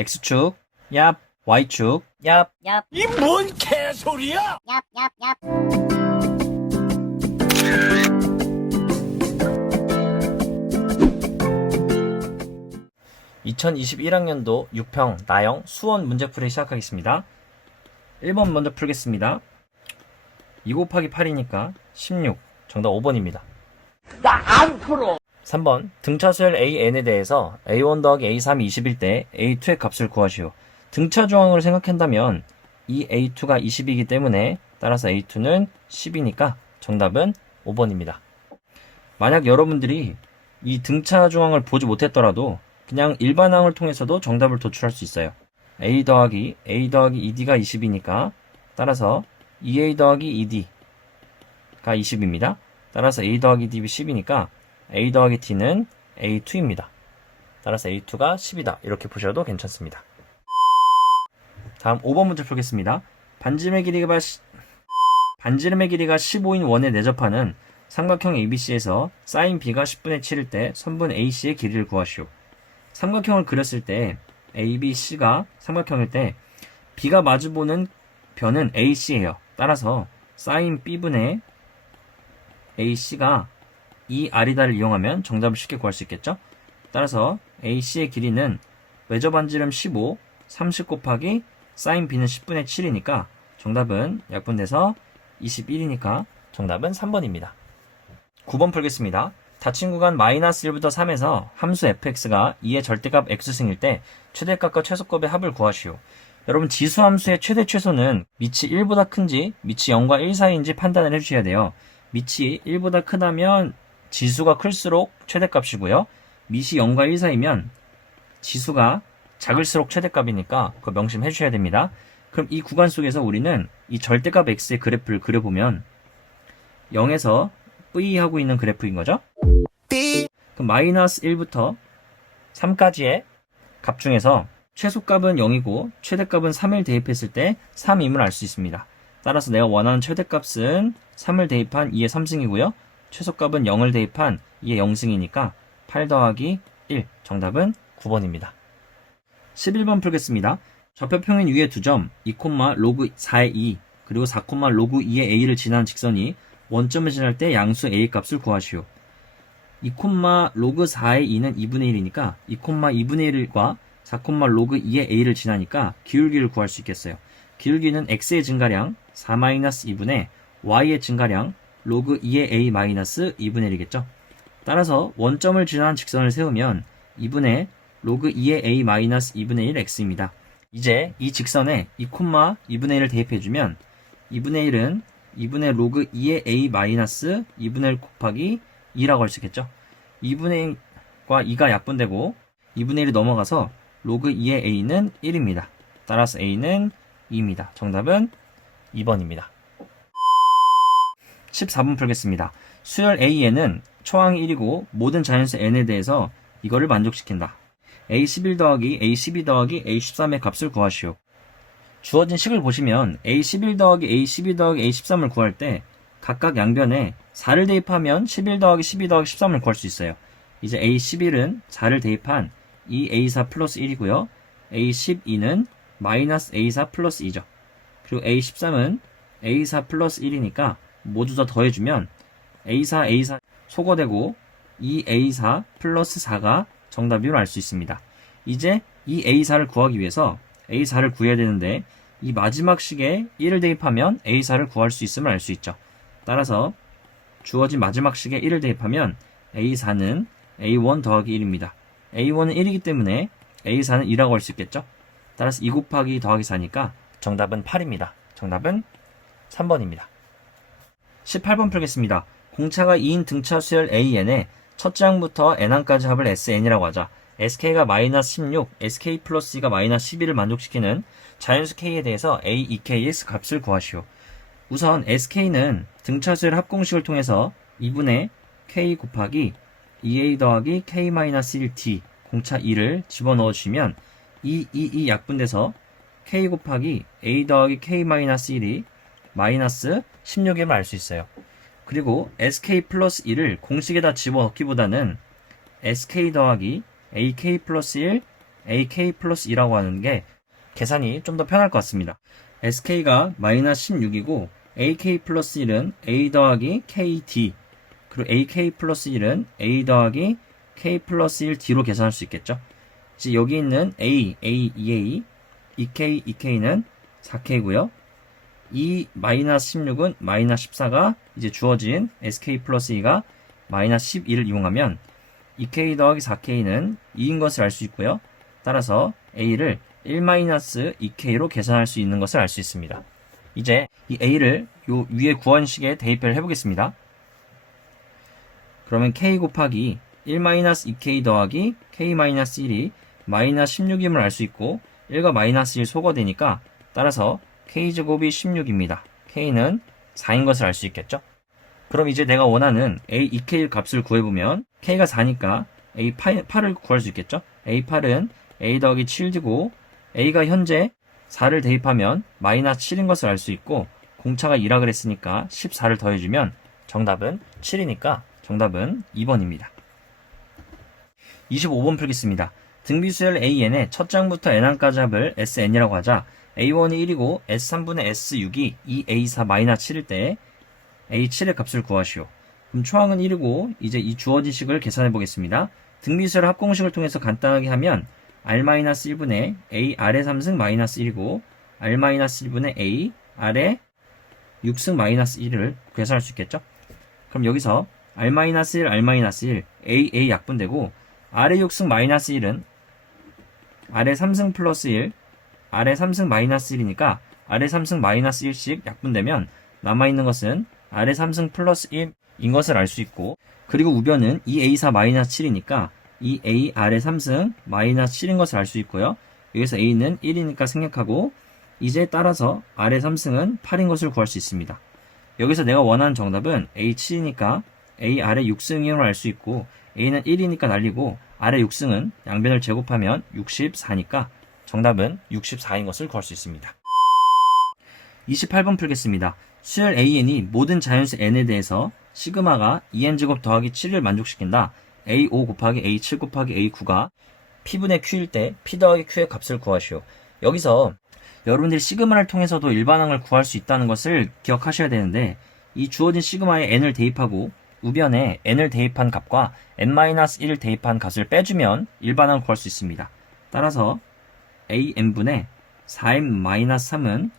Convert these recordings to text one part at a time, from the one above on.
X축, 얍, Y축, 얍. 얍, 이 뭔 개소리야! 얍, 얍, 얍. 2021학년도 6평 나영 수원 문제풀이 시작하겠습니다. 1번 먼저 풀겠습니다. 2 곱하기 8이니까 16. 정답 5번입니다. 나 안 풀어! 3번 등차수열 AN에 대해서 A1 더하기 A3이 20일 때 A2의 값을 구하시오. 등차 조항을 생각한다면 이 A2가 20이기 때문에 따라서 A2는 10이니까 정답은 5번입니다. 만약 여러분들이 이 등차 조항을 보지 못했더라도 그냥 일반항을 통해서도 정답을 도출할 수 있어요. A 더하기 ED가 20이니까 따라서 2A 더하기 ED가 20입니다. 따라서 A 더하기 ED 10이니까 A 더하기 D는 A2입니다. 따라서 A2가 10이다. 이렇게 보셔도 괜찮습니다. 다음 5번 문제 풀겠습니다. 반지름의 길이가 15인 원에 내접하는 삼각형 ABC에서 sin B가 10분의 7일 때 선분 AC의 길이를 구하시오. 삼각형을 그렸을 때 ABC가 삼각형일 때 B가 마주보는 변은 AC예요. 따라서 sin B분의 AC가 이 아리다를 이용하면 정답을 쉽게 구할 수 있겠죠? 따라서 AC의 길이는 외저 반지름 15, 30 곱하기 sin B는 10분의 7이니까 정답은 약분돼서 21이니까 정답은 3번입니다. 9번 풀겠습니다. 닫힌 구간 마이너스 1부터 3에서 함수 fx가 2의 절대값 x승일 때 최대값과 최소값의 합을 구하시오. 여러분 지수함수의 최대 최소는 밑이 1보다 큰지 밑이 0과 1 사이인지 판단을 해주셔야 돼요. 밑이 1보다 크다면 지수가 클수록 최대값이고요. 밑이 0과 1 사이면 지수가 작을수록 최대값이니까 그거 명심해 주셔야 됩니다. 그럼 이 구간 속에서 우리는 이 절대값 x의 그래프를 그려보면 0에서 V 하고 있는 그래프인 거죠. 그럼 마이너스 1부터 3까지의 값 중에서 최소값은 0이고 최대값은 3을 대입했을 때 3임을 알 수 있습니다. 따라서 내가 원하는 최대값은 3을 대입한 2의 3승이고요. 최소값은 0을 대입한 2의 0승이니까 8 더하기 1. 정답은 9번입니다. 11번 풀겠습니다. 좌표평행 위에 두 점 2, 로그 4의 2 그리고 4, 로그 2의 a를 지나는 직선이 원점을 지날 때 양수 a 값을 구하시오. 2, 로그 4의 2는 2분의 1이니까 2, 2분의 1과 4, 로그 2의 a를 지나니까 기울기를 구할 수 있겠어요. 기울기는 x의 증가량 4-2분의 y의 증가량 로그 2의 a 마이너스 2분의 1이겠죠. 따라서 원점을 지나는 직선을 세우면 2분의 로그 2의 a 마이너스 2분의 1 x입니다. 이제 이 직선에 2, 2분의 1을 대입해주면 2분의 1은 2분의 로그 2의 a 마이너스 2분의 1 곱하기 2라고 할 수 있겠죠. 2분의 1과 2가 약분되고 2분의 1이 넘어가서 로그 2의 a는 1입니다. 따라서 a는 2입니다. 정답은 2번입니다. 14번 풀겠습니다. 수열 AN은 초항이 1이고 모든 자연수 n에 대해서 이거를 만족시킨다. A11 더하기 A12 더하기 A13의 값을 구하시오. 주어진 식을 보시면 A11 더하기 A12 더하기 A13을 구할 때 각각 양변에 4를 대입하면 11 더하기 12 더하기 13을 구할 수 있어요. 이제 A11은 4를 대입한 2A4 플러스 1이고요. A12는 마이너스 A4 플러스 2죠. 그리고 A13은 A4 플러스 1이니까 모두 다 더해주면 A4 소거되고 2A4 플러스 4가 정답임을 알 수 있습니다. 이제 이 A4를 구하기 위해서 A4를 구해야 되는데 이 마지막 식에 1을 대입하면 A4를 구할 수 있음을 알 수 있죠. 따라서 주어진 마지막 식에 1을 대입하면 A4는 A1 더하기 1입니다. A1은 1이기 때문에 A4는 2라고 할 수 있겠죠. 따라서 2 곱하기 더하기 4니까 정답은 8입니다. 정답은 3번입니다. 18번 풀겠습니다. 공차가 2인 등차 수열 AN에 첫째 항부터 n항까지 합을 SN이라고 하자. SK가 마이너스 16, SK 플러스 C가 마이너스 12를 만족시키는 자연수 K에 대해서 A, EKS 값을 구하시오. 우선 SK는 등차수열 합공식을 통해서 2분의 K 곱하기 2A 더하기 K 마이너스 1D 공차 2를 집어넣어 주시면 이 약분돼서 K 곱하기 A 더하기 K 마이너스 1이 마이너스 16임을 알 수 있어요. 그리고 SK 플러스 1을 공식에다 집어넣기보다는 SK 더하기 AK 플러스 1 AK 플러스 2라고 하는 게 계산이 좀 더 편할 것 같습니다. SK가 마이너스 16이고 AK 플러스 1은 A 더하기 KD, 그리고 AK 플러스 1은 A 더하기 K 플러스 1D로 계산할 수 있겠죠. 이제 여기 있는 A, 2A, 2K, 2K는 4K고요. 이 마이너스 16은 마이너스 14가 이제 주어진 SK 플러스 2가 마이너스 11을 이용하면 2K 더하기 4K는 2인 것을 알 수 있고요. 따라서 A를 1-2K로 계산할 수 있는 것을 알 수 있습니다. 이제 이 A를 요 위에 구원식에 대입을 해보겠습니다. 그러면 K 곱하기 1-2K 더하기 K-1이 마이너스 16임을 알 수 있고 1과 마이너스 1 소거되니까 따라서 K제곱이 16입니다. K는 4인 것을 알 수 있겠죠? 그럼 이제 내가 원하는 A 2K 값을 구해보면 K가 4니까 A 8을 구할 수 있겠죠? A 8은 A 더하기 7이고 A가 현재 4를 대입하면 마이너스 7인 것을 알 수 있고 공차가 2라 그랬으니까 14를 더해주면 정답은 7이니까 정답은 2번입니다. 25번 풀겠습니다. 등비수열 AN의 첫 장부터 N항까지 합을 SN이라고 하자 A1이 1이고 S3분의 S6이 2A4-7일 때 A7의 값을 구하시오. 그럼 초항은 1이고 이제 이 주어진 식을 계산해 보겠습니다. 등비수열 합공식을 통해서 간단하게 하면 R-1분의 A 아래 3승 마이너스 1이고 R-1분의 A 아래 6승 마이너스 1을 계산할 수 있겠죠? 그럼 여기서 R-1, R-1, A 약분되고 아래 6승 마이너스 1은 아래 3승 플러스 1, 아래 3승 마이너스 1이니까 아래 3승 마이너스 1씩 약분되면 남아있는 것은 아래 3승 플러스 1인 것을 알 수 있고 그리고 우변은 2A4 마이너스 7이니까 2A 아래 3승 마이너스 7인 것을 알 수 있고요. 여기서 A는 1이니까 생략하고 이제 따라서 아래 3승은 8인 것을 구할 수 있습니다. 여기서 내가 원하는 정답은 A7이니까 A 아래 6승이로 알 수 있고 A는 1이니까 날리고 아래 6승은 양변을 제곱하면 64니까 정답은 64인 것을 구할 수 있습니다. 28번 풀겠습니다. 수열 AN이 모든 자연수 N에 대해서 시그마가 2N제곱 더하기 7을 만족시킨다. A5 곱하기 A7 곱하기 A9가 P분의 Q일 때 P 더하기 Q의 값을 구하시오. 여기서 여러분들이 시그마를 통해서도 일반항을 구할 수 있다는 것을 기억하셔야 되는데 이 주어진 시그마에 N을 대입하고 우변에 N을 대입한 값과 N-1을 대입한 값을 빼주면 일반항을 구할 수 있습니다. 따라서 AN분의 4N-3은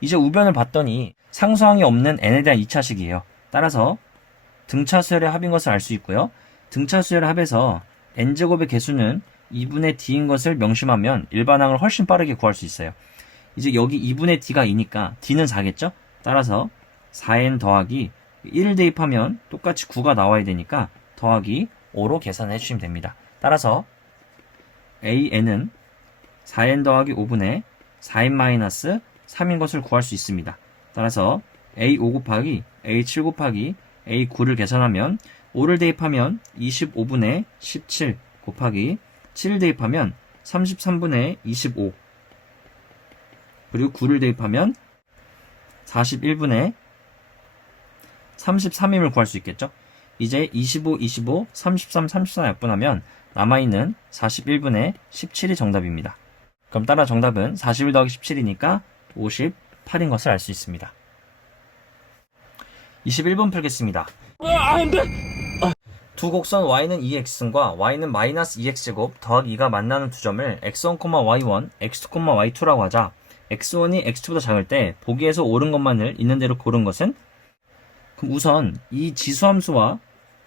이제 우변을 봤더니 상수항이 없는 N에 대한 2차식이에요. 따라서 등차수열의 합인 것을 알 수 있고요. 등차수열의 합에서 N제곱의 개수는 2분의 D인 것을 명심하면 일반항을 훨씬 빠르게 구할 수 있어요. 이제 여기 2분의 D가 2니까 D는 4겠죠? 따라서 4N 더하기 1을 대입하면 똑같이 9가 나와야 되니까 더하기 5로 계산해 주시면 됩니다. 따라서 AN은 4N 더하기 5분의 4N-3인 것을 구할 수 있습니다. 따라서 A5 곱하기 A7 곱하기 A9를 계산하면 5를 대입하면 25분의 17 곱하기 7을 대입하면 33분의 25 그리고 9를 대입하면 41분의 33임을 구할 수 있겠죠? 이제 25, 25, 33, 34 약분하면 남아있는 41분의 17이 정답입니다. 그럼 따라 정답은 41 더하기 17이니까 58인 것을 알 수 있습니다. 21번 풀겠습니다. 두 곡선 y는 2x승과 y는 마이너스 2x제곱 더하기 2가 만나는 두 점을 x1, y1, x2, y2라고 하자 x1이 x2보다 작을 때 보기에서 옳은 것만을 있는 대로 고른 것은? 그럼 우선 이 지수함수와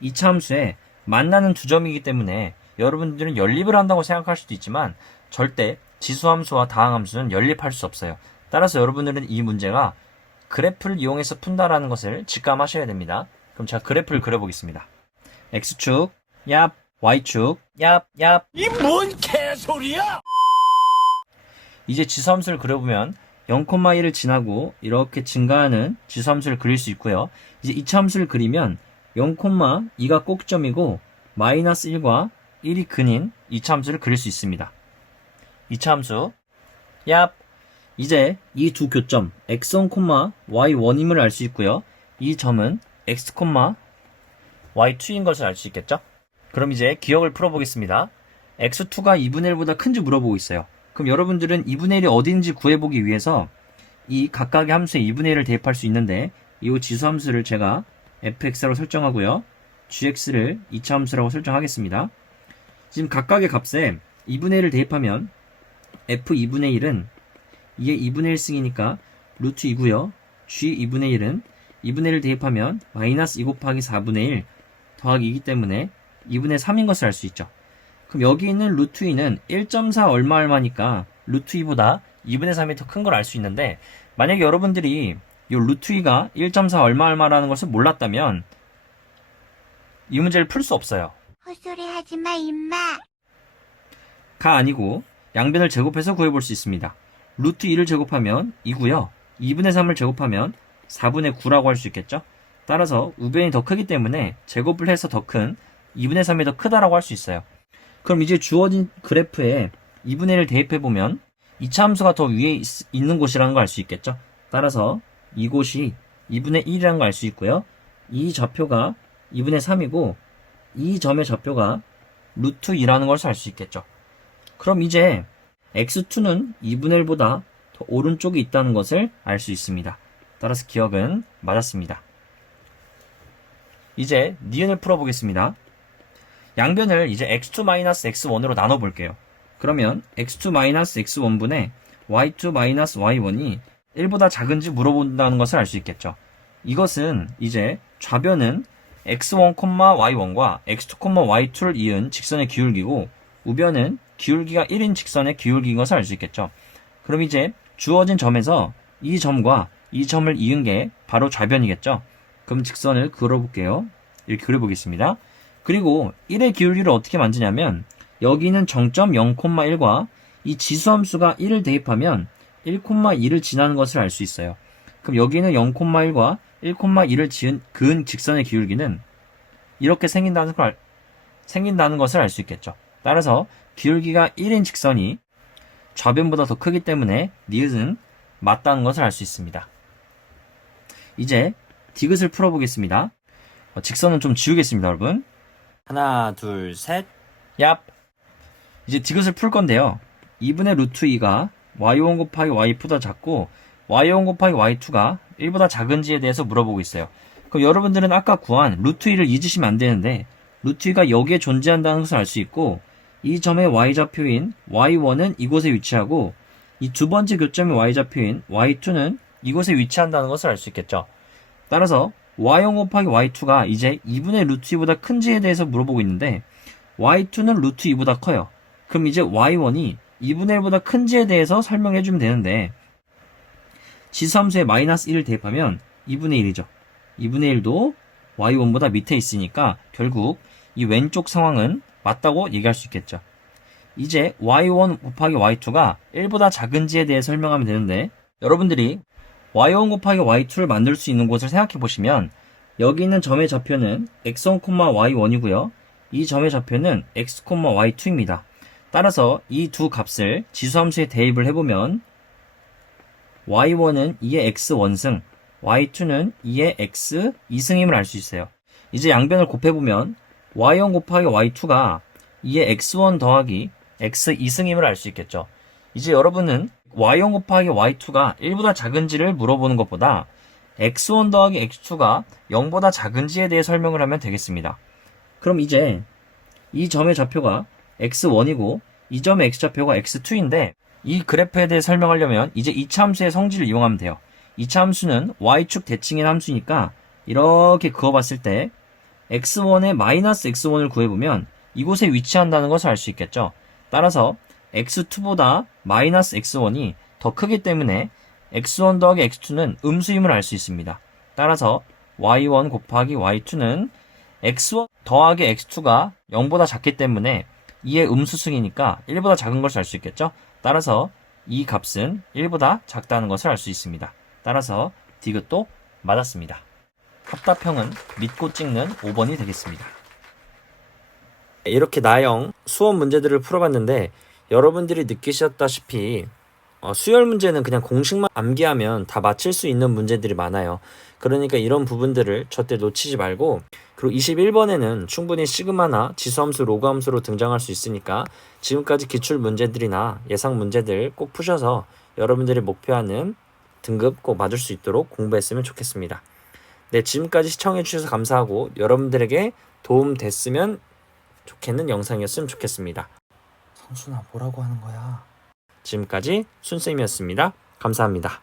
이차함수에 만나는 두 점이기 때문에 여러분들은 연립을 한다고 생각할 수도 있지만 절대 지수함수와 다항함수는 연립할 수 없어요. 따라서 여러분들은 이 문제가 그래프를 이용해서 푼다라는 것을 직감하셔야 됩니다. 그럼 제가 그래프를 그려보겠습니다. X축, 얍, Y축, 얍, 얍. 이 뭔 개소리야! 이제 지수함수를 그려보면 0,1을 지나고 이렇게 증가하는 지수함수를 그릴 수 있고요. 이제 이차함수를 그리면 0,2가 꼭점이고 마이너스 1과 1이 근인 이차함수를 그릴 수 있습니다. 이차함수, 얍. 이제 이 두 교점 x1, y1임을 알 수 있고요. 이 점은 x, y2인 것을 알 수 있겠죠? 그럼 이제 기억을 풀어보겠습니다. x2가 2분의 1보다 큰지 물어보고 있어요. 그럼 여러분들은 2분의 1이 어딘지 구해보기 위해서 이 각각의 함수에 2분의 1을 대입할 수 있는데 이 지수함수를 제가 fx로 설정하고요. gx를 2차 함수라고 설정하겠습니다. 지금 각각의 값에 2분의 1을 대입하면 f 2분의 1은 2의 2분의 1승이니까 루트 2고요. g 2분의 1은 2분의 1을 대입하면 마이너스 2 곱하기 4분의 1 더하기 2이기 때문에 2분의 3인 것을 알 수 있죠. 그럼 여기 있는 루트 2는 1.4 얼마 얼마니까 루트 2보다 2분의 3이 더 큰 걸 알 수 있는데 만약에 여러분들이 이 루트 2가 1.4 얼마 얼마라는 것을 몰랐다면 이 문제를 풀 수 없어요. 헛소리 하지마 임마. 가 아니고 양변을 제곱해서 구해볼 수 있습니다. 루트 2를 제곱하면 2고요. 2분의 3을 제곱하면 4분의 9라고 할 수 있겠죠. 따라서 우변이 더 크기 때문에 제곱을 해서 더 큰 2분의 3이 더 크다라고 할 수 있어요. 그럼 이제 주어진 그래프에 2분의 1을 대입해보면 2차 함수가 더 위에 있는 곳이라는 걸 알 수 있겠죠. 따라서 이곳이 2분의 1이라는 걸 알 수 있고요. 이 좌표가 2분의 3이고 이 점의 좌표가 루트 2라는 것을 알 수 있겠죠. 그럼 이제 x2는 2분의 1보다 더 오른쪽에 있다는 것을 알 수 있습니다. 따라서 기억은 맞았습니다. 이제 니은을 풀어보겠습니다. 양변을 이제 x2-x1으로 나눠볼게요. 그러면 x2-x1분의 y2-y1이 1보다 작은지 물어본다는 것을 알 수 있겠죠. 이것은 이제 좌변은 x1, y1과 x2, y2를 이은 직선의 기울기고 우변은 기울기가 1인 직선의 기울기인 것을 알 수 있겠죠. 그럼 이제 주어진 점에서 이 점과 이 점을 이은 게 바로 좌변이겠죠. 그럼 직선을 그려볼게요. 이렇게 그려보겠습니다. 그리고 1의 기울기를 어떻게 만드냐면 여기는 정점 0,1과 이 지수함수가 1을 대입하면 1,2를 지나는 것을 알 수 있어요. 그럼 여기는 0,1과 1,2를 그은 직선의 기울기는 이렇게 생긴다는 것을 알 수 있겠죠. 따라서 기울기가 1인 직선이 좌변보다 더 크기 때문에 니은은 맞다는 것을 알 수 있습니다. 이제 디귿을 풀어보겠습니다. 직선은 좀 지우겠습니다, 여러분. 하나, 둘, 셋. 얍. 이제 디귿을 풀 건데요. 2분의 루트 2가 y1 곱하기 y2보다 작고 y1 곱하기 y2가 1보다 작은지에 대해서 물어보고 있어요. 그럼 여러분들은 아까 구한 루트 2를 잊으시면 안 되는데 루트 2가 여기에 존재한다는 것을 알 수 있고 이 점의 y좌표인 y1은 이곳에 위치하고 이 두 번째 교점의 y좌표인 y2는 이곳에 위치한다는 것을 알 수 있겠죠. 따라서 y1 곱하기 y2가 이제 2분의 루트 2보다 큰지에 대해서 물어보고 있는데 y2는 루트 2보다 커요. 그럼 이제 y1이 2분의 1보다 큰지에 대해서 설명해 주면 되는데 지수함수에 마이너스 1을 대입하면 2분의 1이죠. 2분의 1도 y1보다 밑에 있으니까 결국 이 왼쪽 상황은 맞다고 얘기할 수 있겠죠. 이제 y1 곱하기 y2가 1보다 작은지에 대해 설명하면 되는데 여러분들이 y1 곱하기 y2를 만들 수 있는 곳을 생각해 보시면 여기 있는 점의 좌표는 x1, y1이고요. 이 점의 좌표는 x, y2입니다. 따라서 이 두 값을 지수함수에 대입을 해보면 y1은 2의 x 원승, y2는 2의 x 2승임을 알 수 있어요. 이제 양변을 곱해보면 y1 곱하기 y2가 2의 x1 더하기 x 2승임을 알 수 있겠죠. 이제 여러분은 y1 곱하기 y2가 1보다 작은지를 물어보는 것보다 x1 더하기 x2가 0보다 작은지에 대해 설명을 하면 되겠습니다. 그럼 이제 이 점의 좌표가 x1이고 이 점의 x좌표가 x2인데 이 그래프에 대해 설명하려면 이제 2차 함수의 성질을 이용하면 돼요. 2차 함수는 y축 대칭인 함수니까 이렇게 그어봤을 때 x1의 마이너스 x1을 구해보면 이곳에 위치한다는 것을 알 수 있겠죠. 따라서 x2보다 마이너스 x1이 더 크기 때문에 x1 더하기 x2는 음수임을 알 수 있습니다. 따라서 y1 곱하기 y2는 x1 더하기 x2가 0보다 작기 때문에 2의 음수승이니까 1보다 작은 것을 알 수 있겠죠. 따라서 이 값은 1보다 작다는 것을 알 수 있습니다. 따라서 디귿도 맞았습니다. 합답형은 믿고 찍는 5번이 되겠습니다. 이렇게 나형 수업 문제들을 풀어봤는데 여러분들이 느끼셨다시피 수열 문제는 그냥 공식만 암기하면 다 맞힐 수 있는 문제들이 많아요. 그러니까 이런 부분들을 절대 놓치지 말고, 그리고 21번에는 충분히 시그마나 지수함수, 로그함수로 등장할 수 있으니까 지금까지 기출 문제들이나 예상 문제들 꼭 푸셔서 여러분들이 목표하는 등급 꼭 맞을 수 있도록 공부했으면 좋겠습니다. 네, 지금까지 시청해 주셔서 감사하고 여러분들에게 도움 됐으면 좋겠는 영상이었으면 좋겠습니다. 성순아, 뭐라고 하는 거야? 지금까지 순쌤이었습니다. 감사합니다.